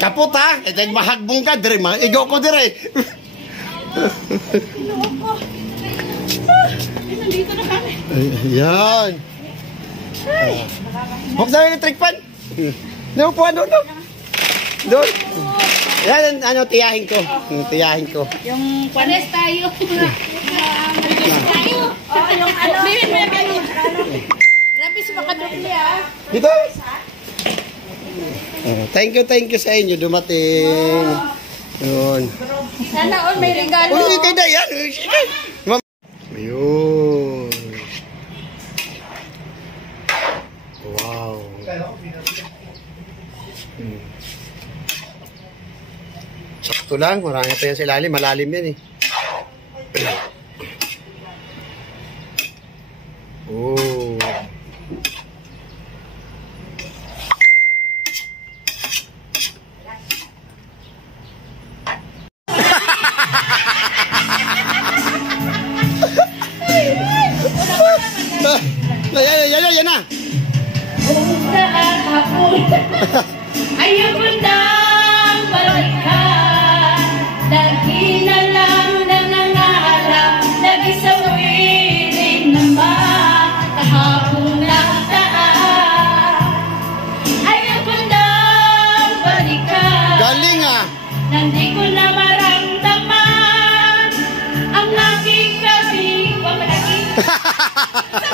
Kapot ha? E dahil mahagbong ka, dire, igo ko dire. Nandito na kami. Yan. Buksan mo yung trick pan. Naupuan doon. Doon. Yan, ano, tiyahin ko. Tiyahin ko. Yung pares tayo. Pares tayo. Yung ano. Grabe si Makadukli ah. Dito. Thank you sa inyo. Dumating. Yun. Sana all may regalo. Uy, kaya yan. Ayun. Wow. Sakto lang. Marami pa yan sa ilalim. Malalim yan eh. Oh. Yan na. Ayaw mo nang balikan. Lagi na lang nangangarap. Lagi sa wiling naman. Kahapon lang daan. Ayaw mo nang balikan. Galing ah. Nandi ko na maramdaman. Ang laging gabi. Huwag mo lagi.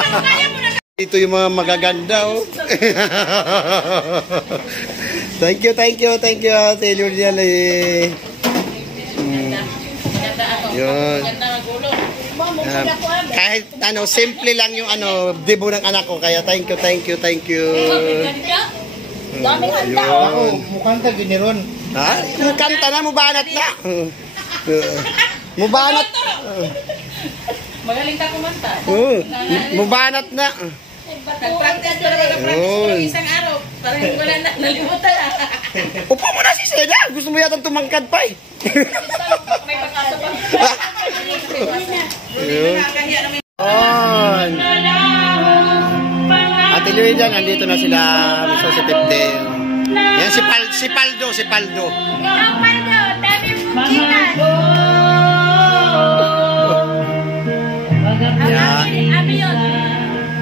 Kaya mo na. Ito yung mga magaganda, oh. Thank you, Ate Julia. Yun. Kahit ano, simple lang yung ano, debo ng anak ko. Kaya thank you. Yun. Mukhang ka giniron. Ha? Kanta na, mubanat na. Mubanat. Magaling ka kumanta. Mubanat na. Nag-practice ko na ng isang araw. Parang hindi ko na nalimutan. Upo mo na si Seda. Gusto mo yata tumangkad pa eh. May pag-asa pa. On. Ate Luida, nandito na sila. Gusto si Pepte. Yan si Paldo. Paldo, dami mong kita. Ano yun?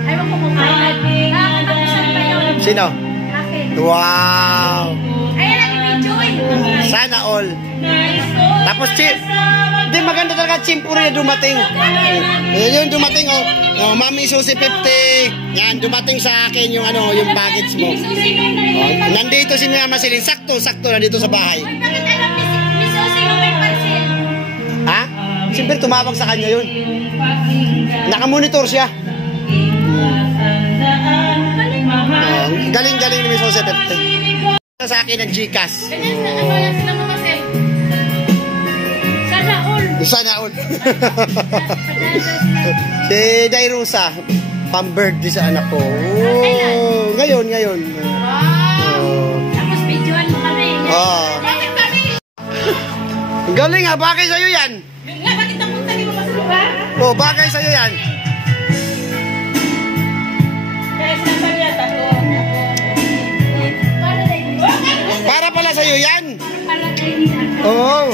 Ayaw ko kumain. Nakakatapusan pa yun. Sino? Akin. Wow! Ayan natin may joy. Sana all. Tapos, di maganda talaga chimpuri na dumating. Yun dumating, oh. Oh, Mami Susi 50. Yan, dumating sa akin yung ano, yung package mo. Oh, nandito si Mama Celine. Sakto, nandito sa bahay. Bakit alam ni Susi mo may pansin? Ha? Siyempre, tumawag sa kanya yun. Nakamonitor siya. Galing ni Miss Jose Pepte. Sa akin ang Gcash. Sana all. Si Dairusa, pang-birthday sa anak ko. Oh, ngayon. Wow! Tapos videoan mo kami. Bakit kami? Galing ha, bagay sa'yo yan. Bakit napunta di mo pa sa lugar? Oh, bagay sa'yo yan. Para pala sa'yo yan. Oo.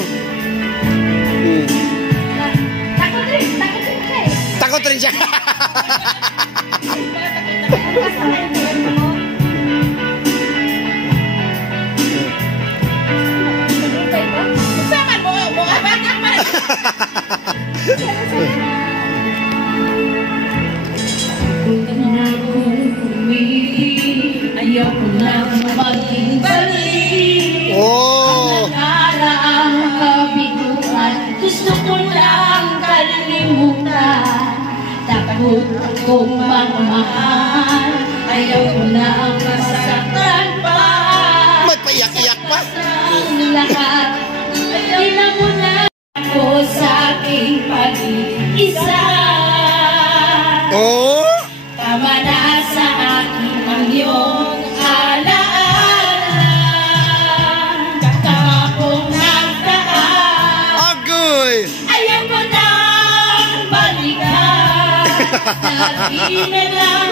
Takot rin siya. Ayaw ko lang magbalik. Oh. Ang nakaraang kabiguan, gusto ko lang kalimutan. Takot kong magmahal, ayaw ko lang masaktan pa. May paiyak-iyak pa. Ang lahat, ayaw mo na ako sa aking pag-iisa. Oh. Tama na sa akin ang iyong alaala. Kakapong nagdaan, Agoy. ayaw ko nang balikan. Lagi na lang